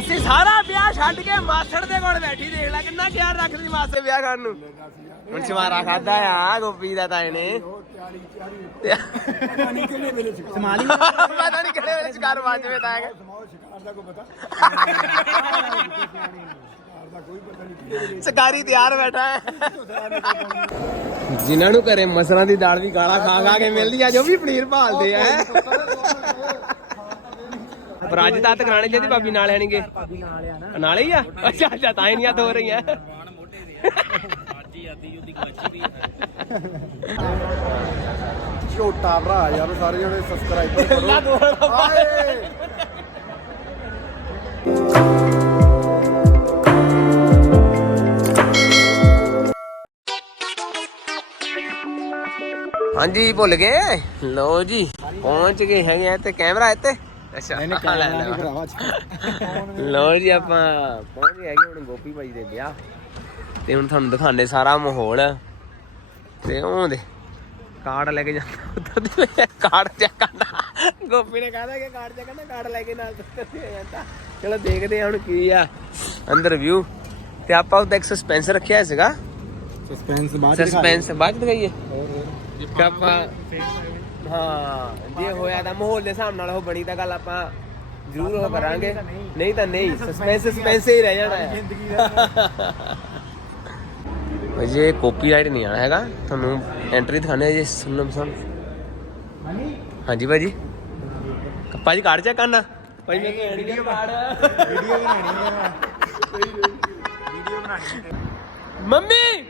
ਮਾਸੀ ਸਾਰਾ ਵਿਆਹ ਛੱਡ ਕੇ ਮਾਸੜ ਦੇ ਕੋਲ ਬੈਠੀ ਦੇਖ ਲੈ ਕਿੰਨਾ ਖਿਆਲ ਰੱਖਦੀ ਮਾਸੇ ਵਿਆਹ ਕਰਨ ਨੂੰ। ਹੁਣ ਸ਼ਮਾਰਾ ਖਾਦਾ ਆ ਗੋਪੀ ਦਾ ਤਾਂ ਇਹਨੇ। ਵੇਲੇ ਸਮਾਲੀ। ਪਤਾ ਨਹੀਂ ਕਿਹੜੇ ਵੇਲੇ ਸ਼ਿਕਾਰ ਵੱਜ ਵੇ ਤਾਂ ਹੈਗਾ। ਸਮਾਓ ਸ਼ਿਕਾਰ ਦਾ ਕੋਈ ਪਤਾ ਸ਼ਿਕਾਰ ਦਾ ਕੋਈ ਪਤਾ ਨਹੀਂ ਕਿਹੜੇ ਵੇਲੇ ਸ਼ਿਕਾਰੀ ਤਿਆਰ ਬੈਠਾ ਹੈ। ਜਿਨ੍ਹਾਂ ਨੂੰ ਘਰੇ ਮਸਰਾਂ ਦੀ ਦਾਲ ਵੀ ਗਾਲਾਂ ਖਾ ਖਾ ਕੇ ਮਿਲਦੀ ਆ ਜੋ ਵੀ ਪਨੀਰ ਭਾਲਦੇ ਆ। ਪਰ ਅੱਜ ਤਾਂ ਕਰਾਣੇ ਚਾਹੀਦੀ ਭਾਬੀ ਨਾਲ ਹੈਣਗੇ ਨਾਲੇ ਹੀ ਆ? ਅੱਛਾ ਅੱਛਾ ਤਾਂ ਹੀ ਨਹੀਂ ਆ ਹੋ ਰਹੀਆਂ। ਛੋਟਾ ਭਰਾ ਯਾਰ ਸਾਰੇ ਜਿਹੜੇ ਸਬਸਕ੍ਰਾਈਬਰ ਲਾ ਦੋ ਹਾਏ ਹਾਂਜੀ ਭੁੱਲ ਗਏ? ਲਓ ਜੀ ਪਹੁੰਚ ਗਏ ਹੈਗੇ ਆ ਤੇ ਕੈਮਰਾ ਇੱਥੇ। ਅੱਛਾ। ਲੈ ਲੈ। ਵਾ। ਭਰਾਵਾ ਲਓ ਜੀ ਆਪਾਂ ਪਹੁੰਚ ਗਏ ਹੈਗੇ ਹੁਣ ਗੋਪੀ ਭਾਈ ਦੇ ਵਿਆਹ। ਤੇ ਹੁਣ ਤੁਹਾਨੂੰ ਦਿਖਾਣੇ ਸਾਰਾ ਮਾਹੌਲ। ਤੇ ਉਹ ਦੇ ਕਾਰਡ ਲੈ ਕੇ ਜਾਂਦਾ ਉੱਧਰ ਦੇ। ਕਾਰਡ ਚੈੱਕ ਕਰਨਾ ਗੋਪੀ ਨੇ ਕਹਦਾ ਕਿ ਕਾਰਡ ਚੈੱਕ ਕਰਨਾ ਕਾਰਡ ਲੈ ਕੇ ਨਾਲ ਜਾਂਦਾ। ਚਲੋ ਦੇਖਦੇ ਹਾਂ ਹੁਣ ਕੀ ਆ। ਅੰਦਰ ਵਿਊ ਤੇ ਆਪਾਂ ਉਹਦਾ ਇੱਕ ਸਸਪੈਂਸ ਰੱਖਿਆ ਸੀਗਾ। ਸਸਪੈਂਸ ਬਾਅਦ ਸਸਪੈਂਸ ਬਾਅਦ ਦਿਖਾਈਏ। ਕਿ ਆਪਾਂ ਹਾਂ ਜੇ ਹੋਇਆ ਤਾਂ ਮਾਹੌਲ ਦੇ ਹਿਸਾਬ ਨਾਲ ਉਹ ਬਣੀ ਤਾਂ ਗੱਲ ਆਪਾਂ ਜ਼ਰੂਰ ਉਹ ਕਰਾਂਗੇ। ਨਹੀਂ। ਤਾਂ ਨਹੀਂ ਸਸਪੈਂਸ ਸਸਪੈਂਸ ਹੀ ਰਹਿ ਜਾਣਾ ਹੈ। ਜੇ ਕਾਪੀਰਾਈਟ ਨਹੀਂ ਆਣਾ ਹੈਗਾ। ਤੁਹਾਨੂੰ ਐਂਟਰੀ ਦਿਖਾਣੇ ਜੇ ਸੁਣਨ ਸੁਣ ਹਾਂਜੀ ਭਾਜੀ ਭਾਜੀ ਕਾਰਡ ਚੈੱਕ ਕਰਨਾ। ਭਾਈ ਮੈਂ ਕਿ ਐਡੀਟਿੰਗ ਕਾਰਡ ਵੀਡੀਓ ਬਣਾਣੀ ਹੈ। ਵੀਡੀਓ ਬਣਾਣੀ ਮੰਮੀ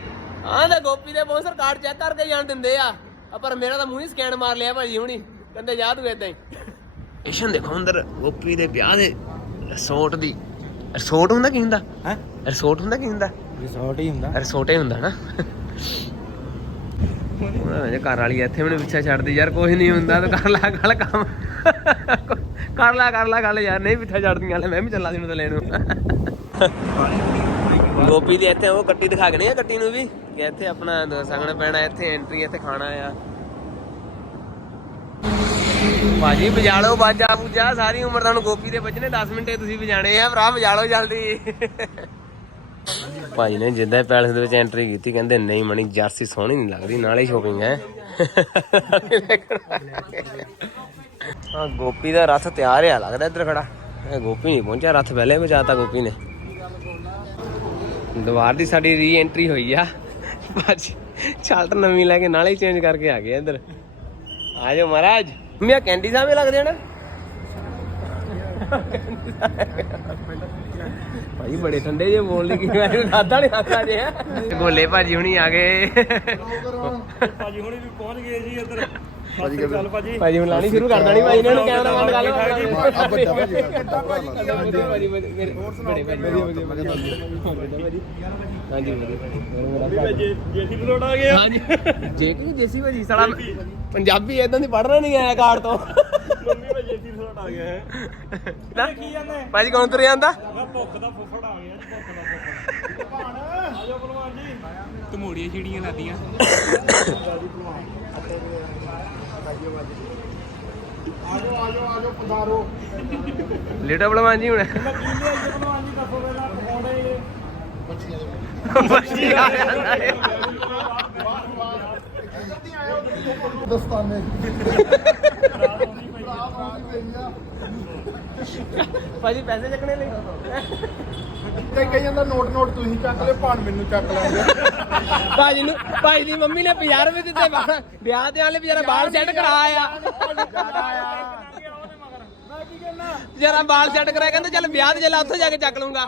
ਤਾਂ ਗੋਪੀ ਦੇ ਬਹੁਤ ਕਾਰਡ ਚੈੱਕ ਕਰਕੇ ਜਾਣ ਦਿੰਦੇ ਆ। ਆ ਪਰ ਮੇਰਾ ਤਾਂ ਮੂੰਹ ਹੀ ਸਕੈਨ ਮਾਰ ਲਿਆ ਭਾਜੀ ਹੁਣੀ। ਕਹਿੰਦੇ ਜਾ ਤੂੰ ਏਦਾਂ ਹੀ। ਦੇਖੋ ਅੰਦਰ ਗੋਪੀ ਦੇ ਵਿਆਹ ਦੇ ਰਿਸੋਰਟ ਦੀ। ਰਿਸੋਰਟ ਹੁੰਦਾ ਕੀ ਹੁੰਦਾ? ਹੈ? ਰਿਸੋਰਟ ਹੁੰਦਾ ਕੀ ਹੁੰਦਾ? ਰਿਸੋਰਟ ਹੀ ਹੁੰਦਾ। ਰਿਸੋਰਟ ਹੀ ਹੁੰਦਾ ਨਾ। ਉਹਨਾਂ ਦੇ ਘਰ ਵਾਲੀ ਇੱਥੇ ਮੈਨੂੰ ਪਿੱਛੇ ਛੱਡਦੀ ਯਾਰ ਕੁਝ ਨਹੀਂ ਹੁੰਦਾ ਤੂੰ ਕਰ ਲੈ ਗੱਲ ਕੰਮ। ਕਰ ਲੈ ਕਰ ਲੈ ਗੱਲ ਯਾਰ ਨਹੀਂ ਪਿੱਛੇ ਛੱਡਦੀਆਂ ਲੈ ਮੈਂ ਵੀ ਚੱਲਾਂ ਤੈਨੂੰ ਤਾਂ ਲੈਣ ਗੋਪੀ ਦੀ ਇੱਥੇ ਉਹ ਗੱਡੀ ਦਿਖਾ ਗਣੀ ਆ ਗੱਡੀ ਨੂੰ ਵੀ? ਕਿ ਇੱਥੇ ਆਪਣਾ ਸੰਗਣ ਪੈਣਾ, ਇੱਥੇ ਐਂਟਰੀ ਇੱਥੇ ਖਾਣਾ ਆ। ਭਾਜੀ, ਵਜਾ ਬਾਜਾ ਪੂਜਾ ਸਾਰੀ ਉਮਰ ਤੁਹਾਨੂੰ ਗੋਪੀ ਦੇ ਵੱਜਣੇ 10 ਮਿੰਟੇ ਤੁਸੀਂ ਵਜਾਣੇ ਆ, ਭਰਾ ਵਜਾ ਜਲਦੀ। ਭਾਈ ਨੇ ਜਿੱਦਾਂ ਪੈਲਸ ਦੇ ਵਿੱਚ ਐਂਟਰੀ ਕੀਤੀ, ਕਹਿੰਦੇ ਨਹੀਂ ਮਣੀ, ਜਰਸੀ ਸੋਹਣੀ ਨਹੀਂ ਲੱਗਦੀ, ਨਾਲੇ ਸ਼ੋਪਿੰਗ ਹੈ। ਹਾਂ ਗੋਪੀ ਦਾ ਰੱਥ ਤਿਆਰ ਆ, ਲੱਗਦਾ ਇੱਧਰ ਖੜਾ। ਇਹ ਗੋਪੀ ਨਹੀਂ ਪਹੁੰਚਿਆ, ਰੱਥ ਪਹਿਲੇ ਵਜਾਤਾ ਗੋਪੀ ਨੇ। ਦੁਬਾਰ ਦੀ ਸਾਡੀ ਰੀ ਐਂਟਰੀ ਹੋਈ ਆ। ਭਾਜੀ ਚਾਲਟ ਨਵੀਂ ਲੈ ਕੇ ਨਾਲੇ ਚੇਂਜ ਕਰਕੇ ਆ ਗਏ ਇੱਧਰ। ਆ ਜਾਓ ਮਹਾਰਾਜ। ਮੈਂ ਕੈਂਡੀ ਸਾਹਿਬ ਲੱਗਦੇ ਨਾ ਭਾਈ, ਬੜੇ ਠੰਡੇ ਜੇ ਬੋਲਦੇ ਕਿ ਮੈਂ ਦਾਦਾ ਨਹੀਂ ਆਖਾ ਜੇ। ਗੋਲੇ ਭਾਜੀ ਹੁਣੀ ਆ ਗਏ। ਭਾਜੀ ਹੁਣੀ ਵੀ ਪਹੁੰਚ ਗਏ ਜੀ ਇੱਧਰ। ਸ਼੍ਰੀ ਅਕਾਲ ਭਾਜੀ ਭਾਜੀ ਹੁਣ ਲਾਣੀ ਸ਼ੁਰੂ ਕਰ ਦੇਣੀ ਭਾਈ ਇਹਨਾਂ ਨੂੰ ਕੈਮਰਾ ਬੰਦ ਕਰ ਲਓ ਆ ਵੱਡਾ ਭਾਜੀ ਵਧੀਆ ਭਾਜੀ ਵਧੀਆ ਮੇਰੇ ਬੜੇ ਭਾਜੀ ਵਧੀਆ ਵਧੀਆ ਹਾਂਜੀ ਵਧੀਆ ਜੇ ਜੇਸੀ ਰੋਡ ਆ ਗਿਆ ਹਾਂਜੀ ਜੇਟੀ ਜੇਸੀ ਭਾਜੀ ਸਾਲਾ ਪੰਜਾਬੀ ਇਦਾਂ ਦੀ ਪੜਨਾ ਨਹੀਂ ਆਇਆ ਕਾਰਡ ਤੋਂ ਮੰਮੀ ਮੈਂ ਜੇਸੀ ਰੋਡ ਆ ਗਿਆ ਹੈ ਨਾ ਕੀ ਜਾਂਦੇ ਭਾਜੀ ਕੌਣ ਤੁਰ ਜਾਂਦਾ ਮੈਂ ਭੁੱਖ ਦਾ ਫੁੱਫੜ ਆ ਗਿਆ ਭੁੱਖ ਦਾ ਫੁੱਫੜ ਭਾਣ ਆ ਜਾਓ ਭਲਵਾਨ ਜੀ ਤਮੋੜੀਆਂ ਛੀੜੀਆਂ ਲਾਦੀਆਂ ਪਧਾਰੋ। ਲੇਟਾ ਬਲਵਾਨ ਜੀ ਹੁਣ। ਭਲਵਾਨ ਜੀ ਦੱਸੋ ਪਹਿਲਾਂ ਪਕੌੜੇ। ਬੱਚੀ ਆ ਜਾਂਦਾ ਹੈ ਦਸਤਾਨੇ। ਭਾਜੀ ਪੈਸੇ ਚੱਕਣੇ ਲਈ ਤੇ ਕਈ ਜਾਂਦਾ ਨੋਟ ਨੋਟ ਤੁਸੀਂ ਚੱਕ ਲਿਓ ਭਾਣ ਮੈਨੂੰ ਚੱਕ ਲੈਂਦੇ ਭਾਜੀ ਨੂੰ ਭਾਜੀ ਦੀ ਮੰਮੀ ਨੇ 50 ਰੁਪਏ ਦਿੱਤੇ ਬਾਹਰ ਵਿਆਹ ਦੇ ਵਾਲੇ ਵਿਚਾਰਾ ਬਾਲ ਸੈੱਟ ਕਰਾਇਆ। ਜਰਾ ਬਾਲ ਸੈੱਟ ਕਰਾਇਆ ਕਹਿੰਦੇ ਚੱਲ ਵਿਆਹ ਤੇ ਚੱਲ ਉੱਥੇ ਜਾ ਕੇ ਚੱਕ ਲੂੰਗਾ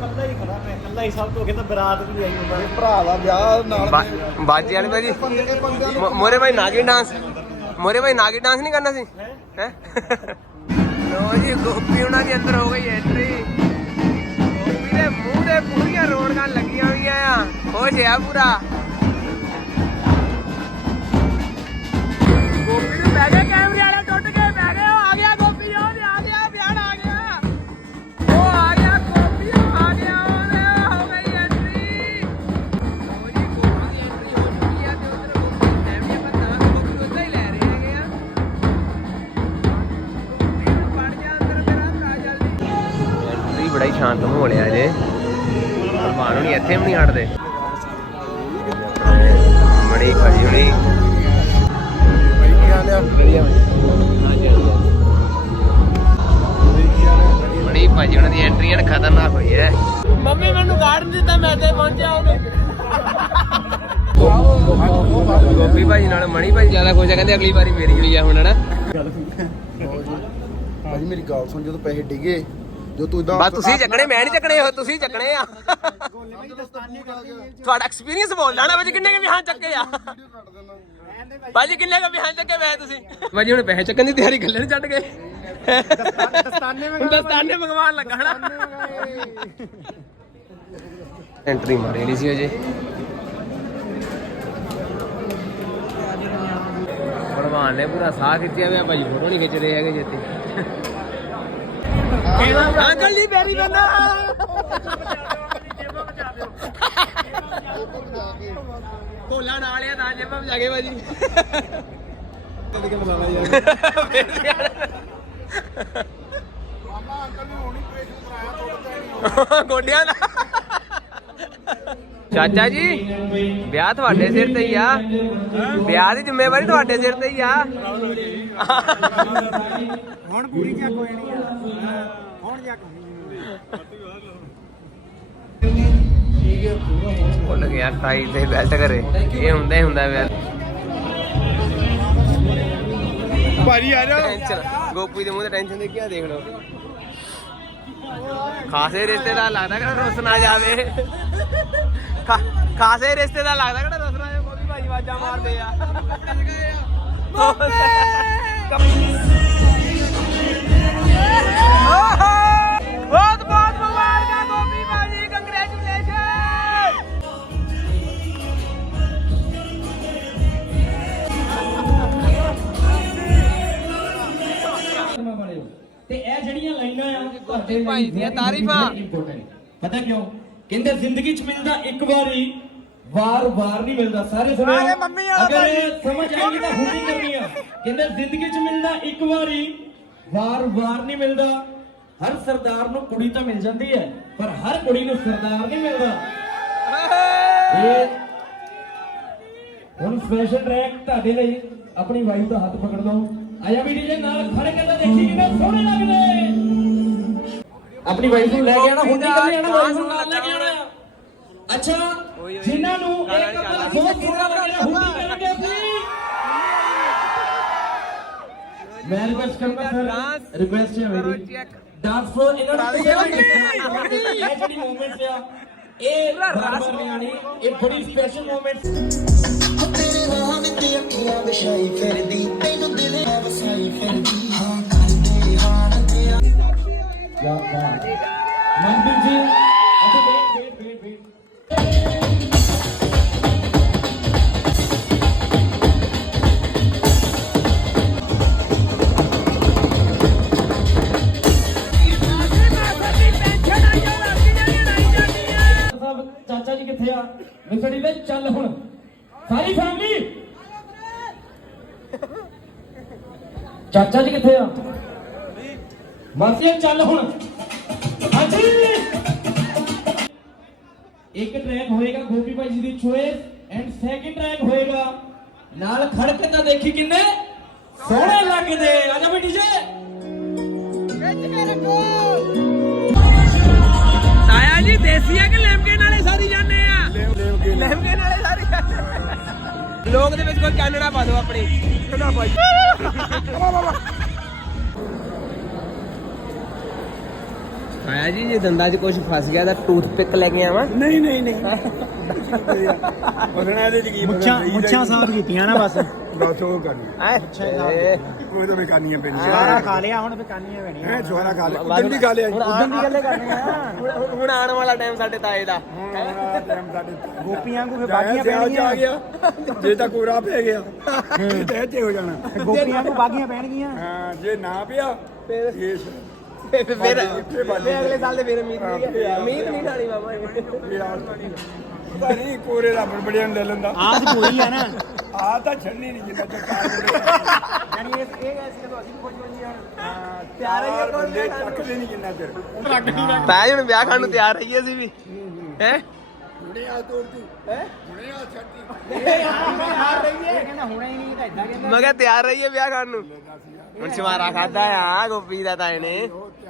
ਕੱਲਾ ਹੀ ਖੜਾ ਮੈਂ ਕੱਲਾ ਹੀ ਸਭ ਤੋਂ ਕਹਿੰਦਾ ਬਰਾਤ ਵੀ ਆਈ ਹੁੰਦਾ ਭਰਾ ਦਾ ਵਿਆਹ ਨਾਲ ਬਾਜੀ ਵਾਲੇ ਭਾਜੀ। ਮੋਰੇ ਭਾਈ ਨਾਗੀ ਡਾਂਸ ਮੋਰੇ ਭਾਈ ਨਾਗੀ ਡਾਂਸ ਨਹੀਂ ਕਰਨਾ ਸੀ? ਹੈ? ਲੋ ਜੀ, ਗੋਪੀ ਉਹਨਾਂ ਦੀ ਅੰਦਰ ਹੋ ਗਈ ਐਂਟਰੀ ਗੋਪੀ ਦੇ ਮੂੰਹ ਤੇ ਪੂਰੀਆਂ ਰੋਣਕਾਂ ਲੱਗੀਆਂ ਹੋਈਆਂ ਆ। ਖੁਸ਼ ਆ ਪੂਰਾ। ਗੋਪੀ ਬਹਿ ਗਏ ਕੈਮਰੇ ਵਾਲੇ, ਟੁੱਟ ਗਏ ਬਹਿ ਗਏ। ਉਹ ਆ ਗਿਆ ਗੋਪੀ, ਉਹ ਵੀ ਆ ਗਿਆ ਬਿਆਨ ਆ ਗਿਆ। ਉਹ ਆ ਗਿਆ ਗੋਪੀ, ਉਹ ਆ ਗਿਆ ਉਹਨੇ ਹੋ ਗਈ ਐਂਟਰੀ ਉਹ ਜੀ ਗੋਪੀ ਦੀ ਐਂਟਰੀ ਹੋ ਚੁੱਕੀ ਹੈ ਤੇ ਉਧਰ ਗੋਪੀ ਦੀ ਫੈਮਿਲੀ ਆਪਾਂ ਤਾਂ ਗੋਪੀ ਉਧਰ ਹੀ ਲੈ ਰਹੇ ਹੈਗੇ ਆ। ਗੋਪੀ ਨੂੰ ਪੜ ਜਾ ਅੰਦਰ ਤੇਰਾ ਆ ਜਲਦੀ। ਐਂਟਰੀ ਬੜਾ ਹੀ ਸ਼ਾਂਤ ਮਾਹੌਲ ਹੈ ਜੇ ਮਾਨੋ ਨਹੀਂ ਇੱਥੇ ਵੀ ਨਹੀਂ ਹਟਦੇ। ਮਣੀ ਭਾਜੀ ਹੁਣੀ। ਭਾਈ ਕੀ ਹਾਲ ਆ ਵਧੀਆ ਮਣੀ ਭਾਜੀ ਉਹਨਾਂ ਦੀ ਐਂਟਰੀ ਹਨ ਖਤਰਨਾਕ ਹੋਈ ਹੈ। ਮੰਮੀ ਮੈਨੂੰ ਗਾਰਡਨ ਦਿੱਤਾ ਮੈਂ ਤੇ ਪਹੁੰਚਿਆ ਉਹਨੇ ਗੋਪੀ ਭਾਜੀ ਨਾਲ ਮਣੀ ਭਾਜੀ ਜ਼ਿਆਦਾ ਖੁਸ਼ ਆ ਕਹਿੰਦੇ ਅਗਲੀ ਵਾਰੀ ਮੇਰੀ ਹੋਈ ਆ ਹੁਣ ਹਨਾ? ਭਾਜੀ ਮੇਰੀ ਗੱਲ ਸੁਣ ਜਦੋਂ ਪੈਸੇ ਡਿੱਗੇ ਜੋ ਤੂੰ ਇਦਾਂ ਬਸ ਤੁਸੀਂ ਚੱਕਣੇ ਮੈਂ ਨਹੀਂ ਚੱਕਣੇ ਉਹ ਤੁਸੀਂ ਚੱਕਣੇ ਆ। ਤੁਹਾਡਾ ਐਕਸਪੀਰੀਅੰਸ ਬੋਲਦਾ ਨਾ ਭਾਜੀ ਕਿੰਨੇ ਕੇ ਵਿਹਾਨ ਚੱਕੇ ਆ। ਭਾਜੀ ਕਿੰਨੇ ਕੇ ਵਿਹਾਨ ਚੱਕੇ ਵੇ ਤੁਸੀਂ? ਭਾਜੀ ਹੁਣ ਪੈਸੇ ਚੱਕਣ ਦੀ ਤਿਆਰੀ ਗੱਲੇ ਨੂੰ ਛੱਡ ਗਏ ਦਸਤਾਨੇ ਦਸਤਾਨੇ ਭਗਵਾਨ ਲੱਗਾ ਹਨਾ। ਐਂਟਰੀ ਮਾਰੀ ਨਹੀਂ ਸੀ ਅਜੇ। ਭਗਵਾਨ ਨੇ ਪੂਰਾ ਸਾਹ ਖਿੱਚਿਆ ਹੋਇਆ ਭਾਜੀ ਫੋਟੋ ਨਹੀਂ ਖਿੱਚ ਰਹੇ ਹੈਗੇ ਜਿੱਤੇ। ਅੰਕਲ ਜੀ ਬੈਰੀ ਬੰਦਾ। ਕੋਲਾ ਨਾਲ ਆ, ਤਾਂ ਜੇਬਾਂ ਜਾ ਕੇ ਭਾਜੀ। ਗੋਡਿਆਂ ਦਾ। ਚਾਚਾ ਜੀ, ਵਿਆਹ ਤੁਹਾਡੇ ਸਿਰ ਤੇ ਹੀ ਆ। ਵਿਆਹ ਦੀ ਜ਼ਿੰਮੇਵਾਰੀ ਤੁਹਾਡੇ ਸਿਰ ਤੇ ਹੀ ਆ। ਹੁਣ ਪੂਰੀ ਚੱਕ ਹੋ ਆ। ਹੁਣ ਚੱਕ ਭੁੱਲ ਗਿਆ ਟਾਈ ਤੇ ਬੈਲਟ ਕਰੇ ਇਹ ਹੁੰਦਾ ਹੀ ਹੁੰਦਾ ਵਿਆਹ ਭਾਜੀ ਆ ਜਾ ਟੈਨਸ਼ਨ ਗੋਪੀ ਦੇ ਮੂੰਹ ਤੇ ਟੈਨਸ਼ਨ ਦੇਖਿਆ ਦੇਖ ਲਓ। ਖਾਸੇ ਰਿਸ਼ਤੇਦਾਰ ਲੱਗਦਾ ਕਿ ਰੁੱਸ ਨਾ ਜਾਵੇ। ਖਾਸੇ ਰਿਸ਼ਤੇਦਾਰ ਲੱਗਦਾ ਕਿ ਰੁੱਸ ਨਾ ਜਾਵੇ ਕੋਈ ਭਾਈ ਵਾਜਾ ਮਾਰਦੇ ਆ। ਬਹੁਤ ਤੇ ਇਹ ਜਿਹੜੀਆਂ ਲਾਈਨਾਂ ਆ ਤੁਹਾਡੇ ਭਾਈ ਦੀਆਂ ਤਾਰੀਫ਼ਾਂ। ਪਤਾ ਕਿਉਂ? ਕਹਿੰਦੇ ਜ਼ਿੰਦਗੀ 'ਚ ਮਿਲਦਾ ਇੱਕ ਵਾਰੀ ਵਾਰ-ਵਾਰ ਨਹੀਂ ਮਿਲਦਾ। ਸਾਰੇ ਸੁਣੋ ਅਰੇ ਮੰਮੀ ਵਾਲਾ ਅਗਰ ਭਾਈ। ਸਮਝ ਆਏਗੀ ਤਾਂ ਹੁਣ ਕਰਨੀ ਆ। ਕਹਿੰਦੇ ਜ਼ਿੰਦਗੀ 'ਚ ਮਿਲਦਾ ਇੱਕ ਵਾਰੀ ਵਾਰ-ਵਾਰ ਨਹੀਂ ਮਿਲਦਾ। ਹਰ ਸਰਦਾਰ ਨੂੰ ਕੁੜੀ ਤਾਂ ਮਿਲ ਜਾਂਦੀ ਹੈ ਪਰ ਹਰ ਕੁੜੀ ਨੂੰ ਸਰਦਾਰ ਨਹੀਂ ਮਿਲਦਾ। ਇਹ ਹੁਣ ਸਪੈਸ਼ਲ ਟਰੈਕ ਤੁਹਾਡੇ ਲਈ ਆਪਣੀ ਵਾਈਫ ਦਾ ਹੱਥ ਪਕੜ ਲਓ। ਆਇਆ ਵੀ ਡੀਜੇ ਨਾਲ ਖੜੇ ਕੇ ਤਾਂ ਦੇਖੀ ਕਿੰਨੇ ਸੋਹਣੇ ਲੱਗਦੇ। ਆਪਣੀ ਵਾਈਫ ਨੂੰ ਲੈ ਕੇ ਆਣਾ ਹੁੰਦੀ ਕੱਲੀ ਆਣਾ ਵਾਈਫ ਨੂੰ ਨਾਲ ਲੈ ਕੇ ਆਣਾ ਅੱਛਾ ਜਿਨ੍ਹਾਂ ਨੂੰ ਇਹ ਕਪਲ ਬਹੁਤ ਸੋਹਣਾ ਲੱਗ ਰਿਹਾ ਹੁੰਦੀ ਕਰਨਗੇ ਆਪਣੀ ਮੈਂ ਰਿਕਵੈਸਟ ਕਰਦਾ ਸਰ ਰਿਕਵੈਸਟ ਹੈ ਮੇਰੀ। ਡਾਂਸ ਇਹਨਾਂ ਨੂੰ ਇਹ ਜਿਹੜੀ ਮੂਵਮੈਂਟਸ ਆ? ਇਹ ਬਾਰ-ਬਾਰ ਨਹੀਂ ਆਣੀ ਇਹ ਬੜੀ ਸਪੈਸ਼ਲ ਮੂਵਮੈਂਟਸ ਤੇਰੇ ਰਾਹ ਵਿੱਚ ਅੱਖੀਆਂ ਵਿਛਾਈ ਫਿਰਦੀ ਤੈਨੂੰ ਦਿਲ ਚਾਚਾ ਜੀ ਕਿੱਥੇ ਆ? ਮਾਸੀਆ ਚੱਲ ਹੁਣ। ਹਾਂਜੀ। ਇੱਕ ਟਰੈਕ ਹੋਏਗਾ ਗੋਪੀ ਭਾਈ ਜੀ ਦੀ ਚੋਇਸ ਐਂਡ ਸੈਕਿੰਡ ਟਰੈਕ ਹੋਏਗਾ। ਨਾਲ ਖੜਕ ਤਾਂ ਦੇਖੀ ਕਿੰਨੇ? ਸੋਹਣੇ ਲੱਗਦੇ। ਆ ਜਾ ਬੇਟੀ ਜੀ। ਤਾਇਆ ਜੀ, ਦੇਸੀ ਆ ਕਿ ਲੈਮਕੇ ਨਾਲੇ ਸਾਰੀ ਜਾਂਦੇ ਆ? ਲੈਮਕੇ ਨਾਲੇ ਸਾਰੀ ਲੋਕ ਦੇ ਵਿੱਚ ਕੋਈ ਕੈਨੇਡਾ ਪਾ ਦਿਓ ਆਪਣੀ। ਕਿਹੜਾ ਭਾਈ ਤਾਇਆ ਜੀ ਜੇ ਦੰਦਾਂ 'ਚ ਕੁਝ ਫਸ ਗਿਆ ਤਾਂ ਟੂਥ ਪਿਕ ਲੈ ਕੇ ਆਵਾਂ। ਨਹੀਂ ਨਹੀਂ ਨਹੀਂ। ਉਹਨੇ ਇਹਦੇ ਚ ਕੀ ਮੁੱਛਾਂ ਮੁੱਛਾਂ ਸਾਫ਼ ਕੀਤੀਆਂ ਨਾ ਬਸ। ਬਸ ਉਹ ਕਰਨੀ। ਐ ਉਹ ਤਾਂ ਬੇਕਾਨੀਆਂ ਪੈਣੀਆਂ ਸਾਰਾ ਖਾ ਲਿਆ ਹੁਣ ਬੇਕਾਨੀਆਂ ਪੈਣੀਆਂ। ਮੈਂ ਛੋਰਾ ਖਾ ਲਿਆ। ਉਦੋਂ ਦੀ ਗੱਲ ਹੈ। ਉਦੋਂ ਦੀ ਗੱਲੇ ਕਰਨੀ ਆ। ਹੁਣ- ਹੁਣ ਆਉਣ ਵਾਲਾ ਟਾਈਮ ਸਾਡੇ ਤਾਏ ਦਾ। ਗੋਪੀਆਂ ਨੂੰ ਫੇ ਬਾਗੀਆਂ ਪੈਣਗੀਆਂ। ਆ ਗਿਆ। ਜੇ ਤਾਂ ਕੋਰਾ ਪੈ ਗਿਆ। ਤੇ ਤੇ ਹੋ ਜਾਣਾ। ਗੋਪੀਆਂ ਨੂੰ ਬਾਗੀਆਂ ਪੈਣਗੀਆਂ। ਹਾਂ ਜੇ ਨਾ ਪਿਆ ਫਿਰ ਇਹ ਫਿਰ ਫਿਰ ਅਗਲੇ ਸਾਲ ਦੇ ਫਿਰ ਉਮੀਦ ਨਹੀਂ ਹੈ ਉਮੀਦ ਨਹੀਂ ਖਾਣੀ ਬਾਬਾ ਪਤਾ ਨਹੀਂ ਕੋਰੇ ਦਾ ਬੜਬੜਿਆਂ ਨੂੰ ਲੈ ਲੈਂਦਾ। ਆਜ ਕੋਈ ਆ ਨਾ। ਆ ਤਾਂ ਛੱਡਣੀ ਨਹੀਂ ਜਿੰਨਾ ਚੱਕਰ ਯਾਨੀ ਇਹ ਇਹ ਇਸ ਕਦੋਂ ਅਸੀਂ ਵੀ ਖੁਸ਼ ਹੋਈਏ ਹਾਂ। ਪਿਆਰ ਹੀ ਬੰਦੇ ਚੱਕਦੇ ਨਹੀਂ ਜਿੰਨਾ ਚਿਰ। ਪੈ ਹੁਣ ਵਿਆਹ ਖਾਣ ਨੂੰ ਤਿਆਰ ਰਹੀਏ ਅਸੀਂ ਵੀ। ਹੈ ਹੁਣੇ ਆ ਤੋੜਤੀ ਹੈ? ਹੁਣੇ ਆ ਛੱਡਤੀ ਹਾਰ ਰਹੀ ਹੈ। ਕਹਿੰਦਾ ਹੁਣੇ ਹੀ ਨਹੀਂ ਤਾਂ ਇਦਾਂ ਕਹਿੰਦਾ। ਮੈਂ ਕਿਹਾ ਤਿਆਰ ਰਹੀਏ ਵਿਆਹ ਖਾਣ ਨੂੰ। ਹੁਣ ਸ਼ਮਾਰਾ ਖਾਦਾ ਆ ਗੋਪੀ ਦਾ ਤਾਏ ਨੇ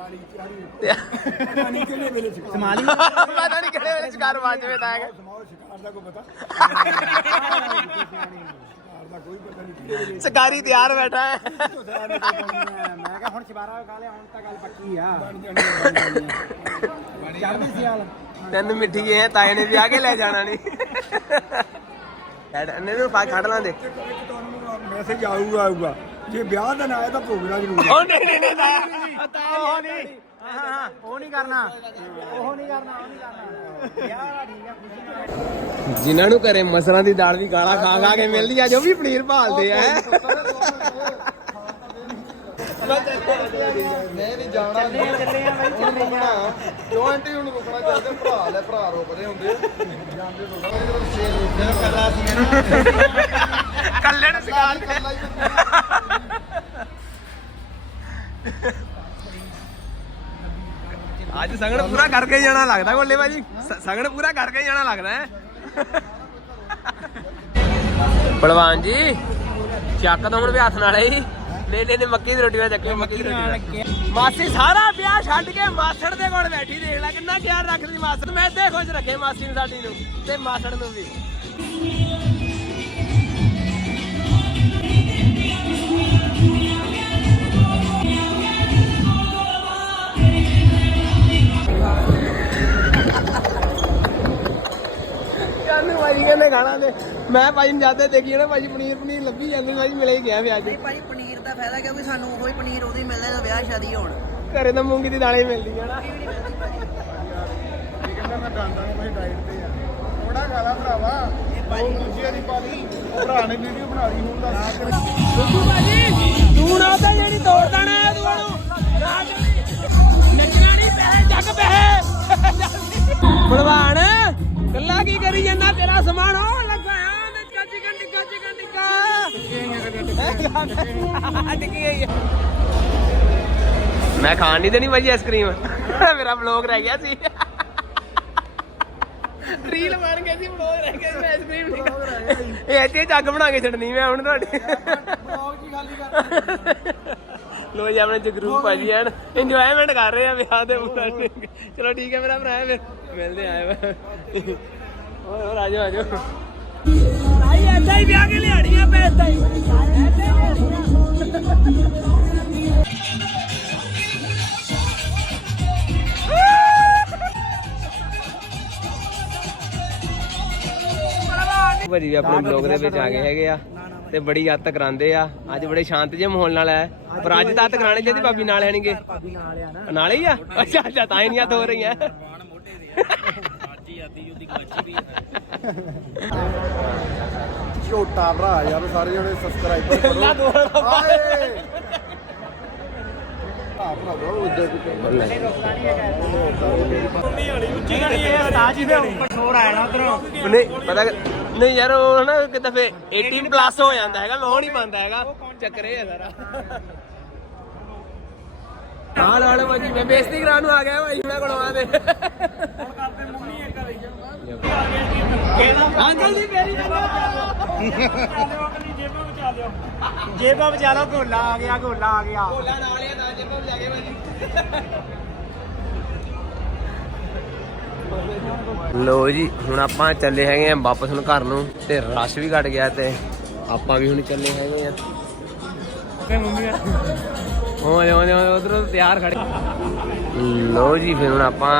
ਪਤਾ ਨਹੀਂ ਕਿਹੜੇ ਵੇਲੇ ਸਿਖਾ ਸਮਾਲੀ ਪਤਾ ਨਹੀਂ ਕਿਹੜੇ ਵੇਲੇ ਸ਼ਿਕਾਰ ਵੱਜ ਵੇ ਤਾਂ ਸਮਾਲ ਸ਼ਿਕਾਰ ਦਾ ਕੋਈ ਪਤਾ? ਸ਼ਿਕਾਰ ਦਾ ਕੋਈ ਪਤਾ ਨਹੀਂ ਕਿਹੜੇ ਵੇਲੇ। ਸ਼ਿਕਾਰੀ ਤਿਆਰ ਬੈਠਾ ਹੈ। ਮੈਂ ਕਿਹਾ ਹੁਣ ਚਬਾਰਾ ਖਾ ਲਿਆ ਹੁਣ ਤਾਂ ਗੱਲ ਪੱਕੀ ਆ। ਚੜ੍ਹਦੀ ਸਿਆਲ। ਤੈਨੂੰ ਮਿੱਠੀ ਹੈ ਤਾਏ ਨੇ ਵਿਆਹ ਕੇ ਲੈ ਜਾਣਾ ਨਹੀਂ ਐਡ ਨੇ ਨੂੰ ਫਾ ਖੜ ਲਾਂਦੇ ਤੁਹਾਨੂੰ ਮੈਸੇਜ ਆਊਗਾ ਆਊਗਾ। ਜੇ ਵਿਆਹ ਦਾ ਨਾ ਆਇਆ ਤਾਂ ਭੋਗਣਾ ਜ਼ਰੂਰ ਹੈ ਉਹ ਨਹੀਂ ਨਹੀਂ ਨਹੀਂ ਤਾਇਆ ਉਹ ਨਹੀਂ। ਹਾਂ ਹਾਂ ਉਹ ਨਹੀਂ ਕਰਨਾ। ਉਹ ਨਹੀਂ ਕਰਨਾ ਉਹ ਨਹੀਂ ਕਰਨਾ। ਵਿਆਹ ਦਾ ਠੀਕ ਆ ਖੁਸ਼ੀ ਨਾਲ ਜਿਨ੍ਹਾਂ ਨੂੰ ਘਰੇ ਮਸਰਾਂ ਦੀ ਦਾਲ ਵੀ ਗਾਲਾਂ ਖਾ ਖਾ ਕੇ ਮਿਲਦੀ ਆ ਜੋ ਵੀ ਪਨੀਰ ਭਾਲਦੇ ਆ। ਮੈਂ ਨਹੀਂ ਜਾਣਾ ਚੱਲੇ ਆ ਚੱਲੇ ਆ ਬਈ ਚੱਲੇ ਆ। ਜੋ ਆਂਟੀ ਹੁਣ ਰੁਕਣਾ ਚਾਹਦੇ ਭਰਾ ਲੈ ਭਰਾ ਰੁਕਦੇ ਹੁੰਦੇ ਜਾਂਦੇ ਰੁਕਣਾ ਸ਼ੇਰ ਰੁਕਦੇ ਕੱਲਾ ਸੀ ਕੱਲੇ ਨੂੰ ਸਿਖਾ ਕੱਲਾ ਹੀ। ਅੱਜ ਸਗਣ ਪੂਰਾ ਕਰਕੇ ਹੀ ਜਾਣਾ ਲੱਗਦਾ ਗੋਲੇ ਭਾਜੀ। ਸ- ਸਗਣ ਪੂਰਾ ਕਰਕੇ ਹੀ ਜਾਣਾ ਲੱਗਦਾ ਹੈ। ਪਹਿਲਵਾਨ ਜੀ, ਚੱਕ ਤਾਂ ਹੁਣ ਵੀ ਹੱਥ ਨਾਲ ਹੀ। ਲੈ ਲੈ ਨੇ ਮੱਕੀ ਦੀ ਰੋਟੀ ਵਿੱਚ ਚੱਕੇ, ਮੱਕੀ ਦੀ ਰੋਟੀ ਨਾਲ। ਮਾਸੀ ਸਾਰਾ ਵਿਆਹ ਛੱਡ ਕੇ ਮਾਸੜ ਦੇ ਕੋਲ ਬੈਠੀ, ਦੇਖ ਲੈ ਕਿੰਨਾ ਪਿਆਰ ਰੱਖਦੀ ਮਾਸੜ। ਮੈਂ ਤੇ ਖੁਸ਼ ਰੱਖੇ ਮਾਸੀ ਨੂੰ, ਸਾਡੀ ਨੂੰ ਤੇ ਮਾਸੜ ਨੂੰ ਵੀ। ਕਹਿੰਦੇ ਭਾਜੀ ਕਹਿੰਦੇ ਖਾਣਾ ਤੇ। ਮੈਂ ਭਾਜੀ ਨੂੰ ਜਾਂਦੇ ਦੇਖੀ ਨਾ ਭਾਜੀ ਪਨੀਰ ਪਨੀਰ ਲੱਭੀ ਜਾਂਦੇ ਭਾਜੀ ਮਿਲੇ ਹੀ ਗਿਆ ਵਿਆਹ 'ਚ। ਭਾਈ ਪਨੀਰ ਦਾ ਫਾਇਦਾ ਕਿਉਂਕਿ ਸਾਨੂੰ ਉਹੀ ਪਨੀਰ ਉਹਦੀ ਮਿਲਦਾ ਜਦੋਂ ਵਿਆਹ ਸ਼ਾਦੀ ਹੋਣ। ਘਰੇ ਤਾਂ ਮੂੰਗੀ ਦੀ ਦਾਲੇ ਮਿਲਦੀ ਆ ਨਾ। ਕਹਿੰਦਾ ਮੈਂ ਡਾਂਡਾ ਨੂੰ ਕੋਈ ਡਾਈਟ ਤੇ ਆ। ਥੋੜਾ ਖਾ ਲਾ ਭਰਾਵਾ। ਉਹ ਦੂਜੇ ਦੀ ਪਾ ਲਈ। ਉਹ ਭਰਾ ਨੇ ਵੀਡੀਓ ਬਣਾ ਲਈ ਹੁਣ ਦੱਸ। ਦੁੱਧੂ ਭਾਜੀ ਤੂੰ ਨਾ ਤਾਂ ਜਿਹੜੀ ਤੋੜ ਦੇਣਾ ਹੈ ਤੂੰ ਉਹਨੂੰ ਨਾ ਜਿਹੜੀ ਨੱਚਣਾ ਨਹੀਂ ਪੈਸੇ ਜੱਗ ਪੈਸੇ। ਭਲਵਾਨ। ਕੱਲਾ ਕੀ ਕਰੀ ਜਾਂਦਾ? ਤੇਰਾ ਸਮਾਨ ਉਹ ਲੱਗਾ। ਆ ਨਿੱਕਾ ਚਿਕਨ ਨਿੱਕਾ ਚਿਕਨ ਨਿੱਕਾ ਟਿੱਕੀ ਗਈ ਮੈਂ ਖਾਣ ਨਹੀਂ ਦੇਣੀ ਭਾਜੀ ਆਈਸਕ੍ਰੀਮ ਮੇਰਾ ਬਲੌਗ ਰਹਿ ਗਿਆ ਸੀ। ਰੀਲ ਬਣ ਗਈ ਸੀ ਬਲੌਗ ਰਹਿ ਗਿਆ ਸੀ ਆਈਸਕ੍ਰੀਮ ਨਹੀਂ ਇਹ ਇੱਥੇ ਚੱਕ ਬਣਾ ਕੇ ਛੱਡਣੀ ਮੈਂ ਹੁਣ ਤੁਹਾਡੇ। ਲੋ ਜੀ ਆਪਣੇ ਜਗਰੂਪ ਭਾਜੀ ਹਨ ਇੰਜੋਇਮੈਂਟ ਕਰ ਰਹੇ ਆ ਵਿਆਹ ਦੇ ਪੂਰਾ ਚਲੋ ਠੀਕ ਹੈ ਮੇਰਾ ਭਰਾ ਫਿਰ। ਮਿਲਦੇ ਆਏ ਵਾ ਹੋਰ ਹੋਰ ਆਜੋ ਆਜੋ। ਆਈ ਐਦਾਂ ਹੀ ਵਿਆਹ ਕੇ ਲਿਆੜੀਆਂ ਪੈ ਐਦਾਂ ਹੀ। ਭਾਜੀ ਵੀ ਆਪਣੇ ਬਲੌਗ ਦੇ ਵਿੱਚ ਆ ਗਏ ਹੈਗੇ ਆ। ਤੇ ਬੜੀ ਤੱਕ ਕਰਾਉਂਦੇ ਆ। ਅੱਜ ਬੜੇ ਸ਼ਾਂਤ ਜਿਹੇ ਮਾਹੌਲ ਨਾਲ ਹੈ। ਪਰ ਅੱਜ ਤਾਂ ਕਰਾਣੇ ਚਾਹੀਦੀ ਭਾਬੀ ਨਾਲ ਹੈਣਗੇ। ਭਾਬੀ ਨਾਲ ਆ ਨਾ। ਨਾਲ ਹੀ ਆ? ਅੱਛਾ ਅੱਛਾ ਤਾਂ ਹੀ ਨਹੀਂ ਹੱਥ ਹੋ ਰਹੀਆਂ ਝੋਟਾ ਭਰਾ ਯਾਰ ਸਾਰੇ ਜਿਹੜੇ ਸਬਸਕ੍ਰਾਈਬਰ ਕਰੋ। ਹਾਏ ਆ ਭਰਾ ਉੱਧਰ ਉੱਚੀ ਗਣੀ ਇਹ ਹਟਾ ਜੀ ਫੇ ਉੱਪਰ ਸ਼ੋਰ ਆਇਆ ਨਾ ਉਧਰੋਂ ਨਹੀਂ ਪਤਾ ਕਿ- ਨਹੀਂ ਯਾਰ ਉਹ ਨਾ ਕਿਤੇ ਫੇ 18 ਪਲੱਸ ਹੋ ਜਾਂਦਾ ਹੈਗਾ ਲੋ ਨਹੀਂ ਪਾਉਂਦਾ ਹੈਗਾ। ਚੱਕਰ ਹੈ ਸਾਰਾ? ਹਾਂ ਲਾਲ ਭਾਜੀ ਮੈਂ ਬੇਇੱਜ਼ਤੀ ਕਰਾਉਣ ਨੂੰ ਆ ਗਿਆ ਭਾਈ ਮੈਂ ਕੋਲ ਆਵਾਂ ਦੇ ਅੰਕਲ ਜੀ ਮੇਰੀ ਜੇਬਾਂ ਬਚਾ ਲਓ ਗੋਲਾ ਆ ਗਿਆ ਗੋਲਾ ਆ ਗਿਆ। ਭੋਲਾ ਨਾਲ ਹੀ ਆ, ਨਾਲ ਜੇਬਾਂ ਜਾ ਕੇ ਭਾਜੀ। ਲੋ ਜੀ ਹੁਣ ਆਪਾਂ ਚੱਲੇ ਹੈਗੇ ਆ ਵਾਪਸ ਹੁਣ ਘਰ ਨੂੰ ਤੇ ਰਸ਼ ਵੀ ਘਟ ਗਿਆ ਤੇ ਆਪਾਂ ਵੀ ਹੁਣ ਚੱਲੇ ਹੈਗੇ ਆ। ਤੇ ਮੰਮੀ ਹੋ ਜਾ ਜਾ ਉਧਰ ਤਿਆਰ ਖੜੇ। ਲੋ ਜੀ ਫਿਰ ਹੁਣ ਆਪਾਂ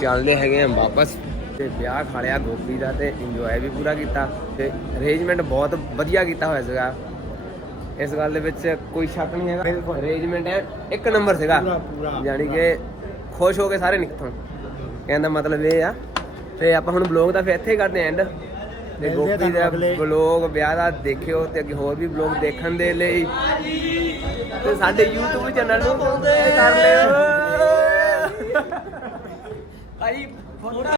ਚੱਲਦੇ ਹੈਗੇ ਆ ਵਾਪਸ। ਤੇ ਵਿਆਹ ਖਾ ਲਿਆ ਗੋਪੀ ਦਾ ਤੇ ਇੰਜੋਏ ਵੀ ਪੂਰਾ ਕੀਤਾ ਤੇ ਅਰੇਂਜਮੈਂਟ ਬਹੁਤ ਵਧੀਆ ਕੀਤਾ ਹੋਇਆ ਸੀਗਾ। ਇਸ ਗੱਲ ਦੇ ਵਿੱਚ ਕੋਈ ਸ਼ੱਕ ਨਹੀਂ ਹੈਗਾ। ਅਰੇਂਜਮੈਂਟ ਹੈ ਇੱਕ ਨੰਬਰ ਸੀਗਾ। ਯਾਨੀ ਕਿ ਖੁਸ਼ ਹੋ ਕੇ ਸਾਰੇ ਨਿਕਲਣ। ਕਹਿੰਦਾ ਮਤਲਬ ਇਹ ਆ। ਤੇ ਆਪਾਂ ਹੁਣ ਬਲੌਗ ਦਾ ਫਿਰ ਇੱਥੇ ਹੀ ਕਰਦੇ ਐਂਡ ਤੇ ਗੋਪੀ ਦਾ ਬਲੌਗ ਵਿਆਹ ਦਾ ਦੇਖਿਓ ਤੇ ਅੱਗੇ ਹੋਰ ਵੀ ਬਲੌਗ ਦੇਖਣ ਦੇ ਲਈ। ਤੇ ਸਾਡੇ YouTube ਚੈਨਲ ਨੂੰ ਕਰ ਲਿਓ ਭਾਈ